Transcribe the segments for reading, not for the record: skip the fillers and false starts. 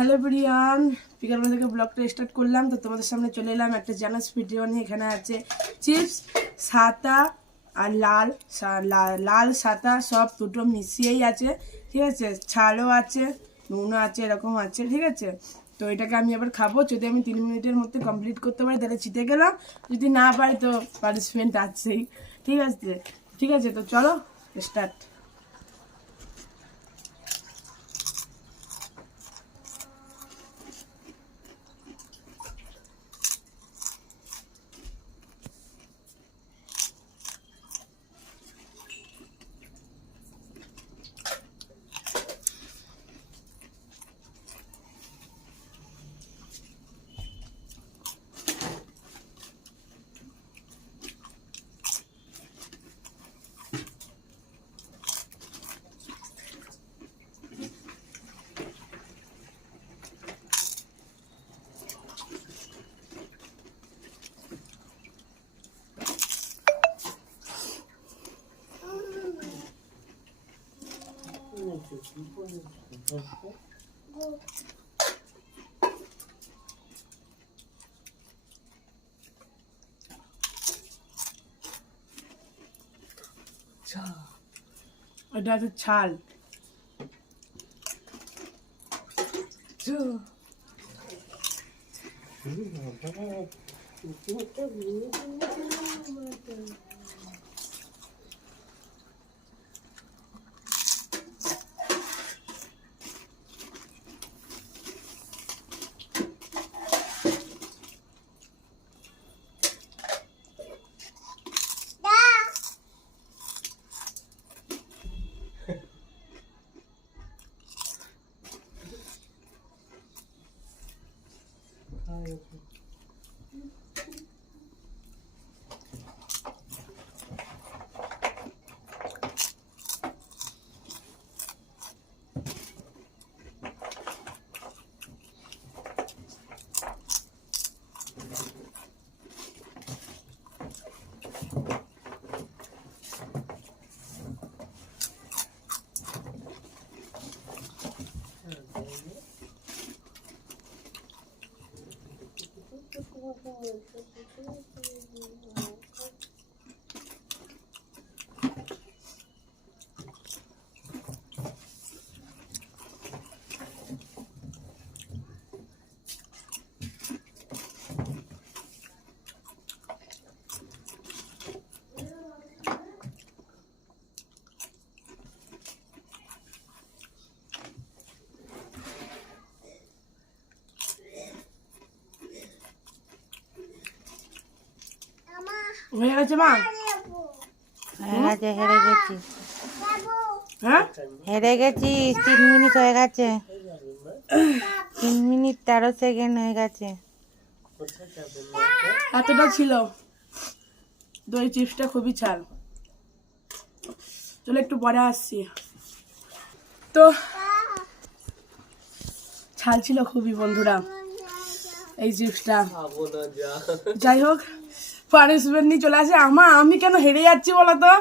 Hello Brian, বিকালবেলা থেকে ব্লগটা স্টার্ট করলাম। তো তোমাদের সামনে চলে এলাম একটা চ্যানেল ভিডিও নিয়ে। এখানে আছে চিপস, সাতা আর লাল সাতা সব দুটো মিশিয়েই আছে, ঠিক আছে। ছালও আছে, নুনও আছে, এরকম আছে, ঠিক আছে। তো এটাকে আমি আবার খাবো। যদি আমি 3 মিনিটের মধ্যে কমপ্লিট করতে পারি তাহলে জিতে গেলাম, যদি না পারি তো পানিশমেন্ট আছেই, ঠিক আছে। ঠিক আছে, তো চলো স্টার্ট। এটা হচ্ছে ছাল। হয়ে গেছে মা? হয়ে গেছে, হেরে গেছিস। হ্যাঁ, হেরে গেছিস। 3 মিনিট হয়ে গেছে। 3 মিনিট 13 সেকেন্ড হয়ে গেছে। এতটা ছিল। দই চিপসটা খুবই ছাল। চলো একটু পরে আসছি। তো ছাল ছিল খুবই বন্ধুরা এই চিপসটা। যাই হোক, পানিশমেন্ট নিয়ে চলে আসে। আমি কেন হেরে যাচ্ছি বলো তো?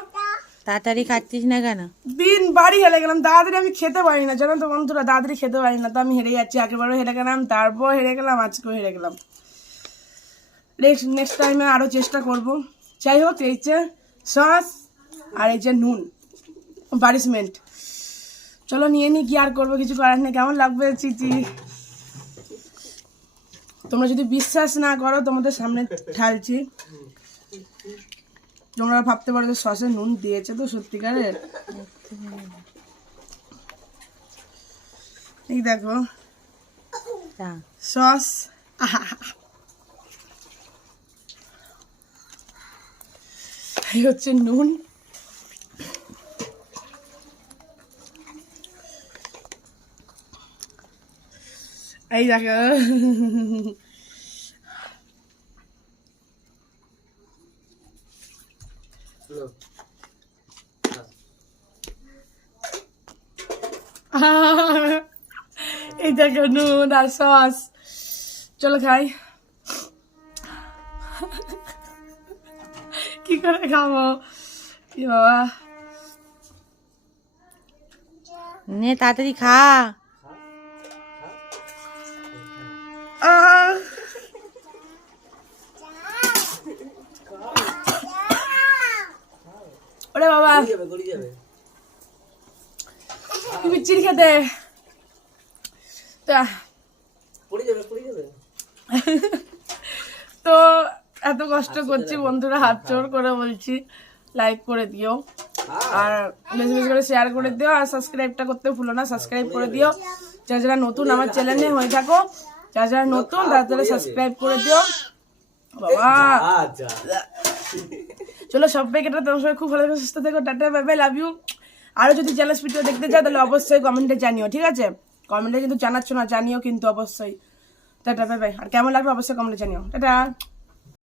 তাড়াতাড়ি খাচ্ছিস না কেন? দিন বাড়ি হেরে গেলাম। তাড়াতাড়ি আমি খেতে পারি না, জানো তো বন্ধুরা, তাড়াতাড়ি খেতে পারি না। তো আমি হেরে যাচ্ছি। আগেবারও হেরে গেলাম, তারপর হেরে গেলাম, আজকেও হেরে গেলাম। নেক্সট টাইমে আরও চেষ্টা করব। যাই হোক, এই যে সস আর এই যে নুন, পানিশমেন্ট। চলো নিয়ে নি, কি আর করবো, কিছু করার নেই। কেমন লাগবে চিচি? তোমরা যদি বিশ্বাস না করো, তোমাদের সামনে ঢালছি। তোমরা ভাবতে পারো যে সসে নুন দিয়েছে, তো সত্যিকারের। এই দেখো সস, এই হচ্ছে নুন। এই দেখো, এই দেখো নুন আর সস। চলো খাই। কি করে খাবো কি বাবা? নে তাড়াতাড়ি খা। কি বিচ্ছিরি খেতে তা তো এত কষ্ট করছি বন্ধুরা, হাত জোর করে বলছি লাইক করে দিও আর বেশি বেশি করে শেয়ার করে দিও আর সাবস্ক্রাইবটা করতে ভুলো না, সাবস্ক্রাইব করে দিও। যারা যারা নতুন আমার চ্যানেলে হয়ে থাকো, যারা যারা নতুন তারা সাবস্ক্রাইব করে দিও। বাবা চলো সবাইকে তোমার সবাই খুব ভালো করে সুস্থ থেকো, tata bye bye, love you. আরো যদি চ্যালেঞ্জ ভিডিও দেখতে চাও তাহলে অবশ্যই কমেন্টে জানিও, ঠিক আছে? কমেন্টে কিন্তু জানাচ্ছ না, জানিও কিন্তু অবশ্যই। Tata bye by. আর কেমন লাগবে অবশ্যই কমেন্টে জানিও। টাটা।